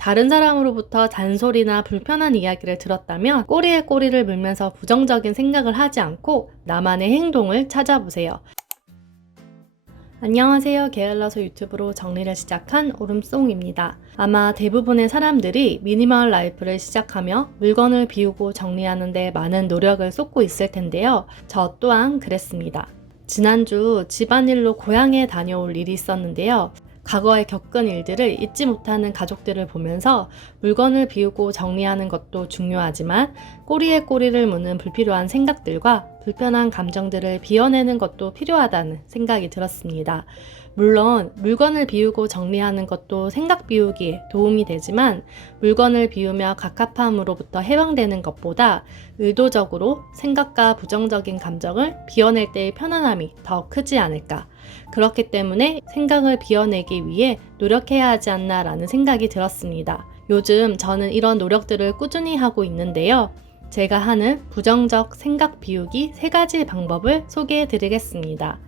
다른 사람으로부터 잔소리나 불편한 이야기를 들었다면 꼬리에 꼬리를 물면서 부정적인 생각을 하지 않고 나만의 행동을 찾아보세요. 안녕하세요. 게을러서 유튜브로 정리를 시작한 오름송입니다. 아마 대부분의 사람들이 미니멀 라이프를 시작하며 물건을 비우고 정리하는 데 많은 노력을 쏟고 있을 텐데요. 저 또한 그랬습니다. 지난주 집안일로 고향에 다녀올 일이 있었는데요. 과거에 겪은 일들을 잊지 못하는 가족들을 보면서 물건을 비우고 정리하는 것도 중요하지만 꼬리에 꼬리를 무는 불필요한 생각들과 불편한 감정들을 비워내는 것도 필요하다는 생각이 들었습니다. 물론 물건을 비우고 정리하는 것도 생각 비우기에 도움이 되지만 물건을 비우며 갑갑함으로부터 해방되는 것보다 의도적으로 생각과 부정적인 감정을 비워낼 때의 편안함이 더 크지 않을까. 그렇기 때문에 생각을 비워내기 위해 노력해야 하지 않나 라는 생각이 들었습니다. 요즘 저는 이런 노력들을 꾸준히 하고 있는데요. 제가 하는 부정적 생각 비우기 3가지 방법을 소개해 드리겠습니다.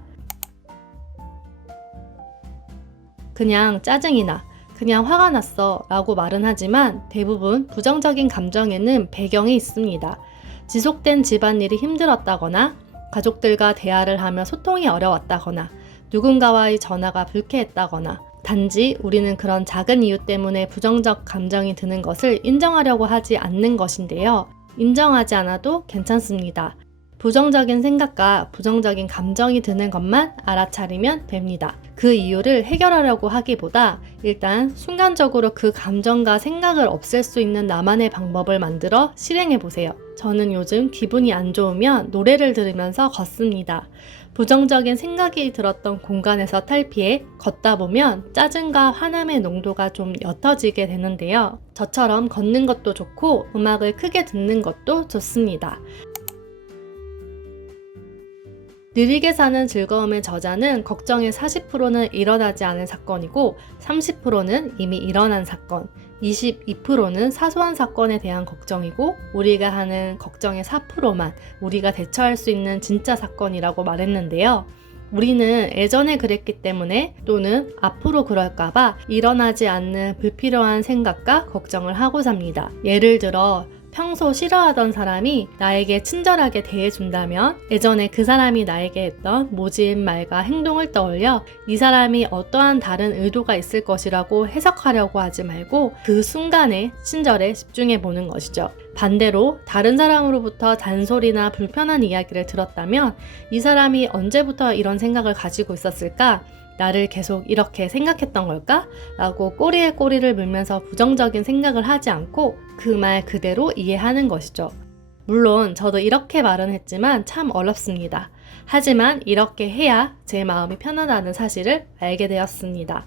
그냥 짜증이 나, 그냥 화가 났어 라고 말은 하지만 대부분 부정적인 감정에는 배경이 있습니다. 지속된 집안일이 힘들었다거나 가족들과 대화를 하며 소통이 어려웠다거나 누군가와의 전화가 불쾌했다거나 단지 우리는 그런 작은 이유 때문에 부정적 감정이 드는 것을 인정하려고 하지 않는 것인데요. 인정하지 않아도 괜찮습니다. 부정적인 생각과 부정적인 감정이 드는 것만 알아차리면 됩니다. 그 이유를 해결하려고 하기보다 일단 순간적으로 그 감정과 생각을 없앨 수 있는 나만의 방법을 만들어 실행해 보세요. 저는 요즘 기분이 안 좋으면 노래를 들으면서 걷습니다. 부정적인 생각이 들었던 공간에서 탈피해 걷다 보면 짜증과 화남의 농도가 좀 옅어지게 되는데요. 저처럼 걷는 것도 좋고 음악을 크게 듣는 것도 좋습니다. 느리게 사는 즐거움의 저자는 걱정의 40%는 일어나지 않은 사건이고 30%는 이미 일어난 사건, 22%는 사소한 사건에 대한 걱정이고 우리가 하는 걱정의 4%만 우리가 대처할 수 있는 진짜 사건이라고 말했는데요. 우리는 예전에 그랬기 때문에 또는 앞으로 그럴까봐 일어나지 않는 불필요한 생각과 걱정을 하고 삽니다. 예를 들어 평소 싫어하던 사람이 나에게 친절하게 대해준다면 예전에 그 사람이 나에게 했던 모진 말과 행동을 떠올려 이 사람이 어떠한 다른 의도가 있을 것이라고 해석하려고 하지 말고 그 순간의 친절에 집중해 보는 것이죠. 반대로 다른 사람으로부터 잔소리나 불편한 이야기를 들었다면 이 사람이 언제부터 이런 생각을 가지고 있었을까? 나를 계속 이렇게 생각했던 걸까? 라고 꼬리에 꼬리를 물면서 부정적인 생각을 하지 않고 그 말 그대로 이해하는 것이죠. 물론 저도 이렇게 말은 했지만 참 어렵습니다. 하지만 이렇게 해야 제 마음이 편안하다는 사실을 알게 되었습니다.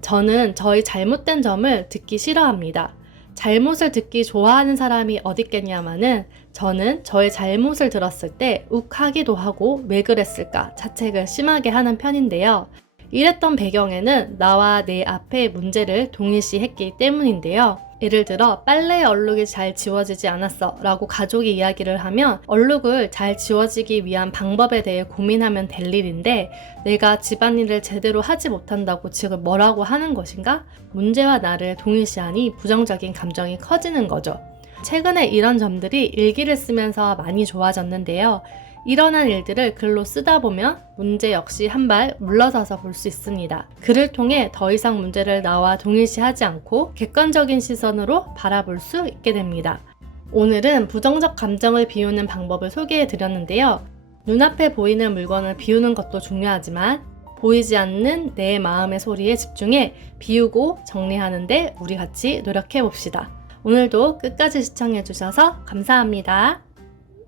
저는 저의 잘못된 점을 듣기 싫어합니다. 잘못을 듣기 좋아하는 사람이 어딨겠냐마는 저는 저의 잘못을 들었을 때 욱하기도 하고 왜 그랬을까 자책을 심하게 하는 편인데요. 이랬던 배경에는 나와 내 앞의 문제를 동일시했기 때문인데요. 예를 들어 빨래 얼룩이 잘 지워지지 않았어 라고 가족이 이야기를 하면 얼룩을 잘 지워지기 위한 방법에 대해 고민하면 될 일인데 내가 집안일을 제대로 하지 못한다고 지금 뭐라고 하는 것인가? 문제와 나를 동일시하니 부정적인 감정이 커지는 거죠. 최근에 이런 점들이 일기를 쓰면서 많이 좋아졌는데요. 일어난 일들을 글로 쓰다 보면 문제 역시 한 발 물러서서 볼 수 있습니다. 글을 통해 더 이상 문제를 나와 동일시하지 않고 객관적인 시선으로 바라볼 수 있게 됩니다. 오늘은 부정적 감정을 비우는 방법을 소개해 드렸는데요. 눈앞에 보이는 물건을 비우는 것도 중요하지만 보이지 않는 내 마음의 소리에 집중해 비우고 정리하는데 우리 같이 노력해 봅시다. 오늘도 끝까지 시청해 주셔서 감사합니다.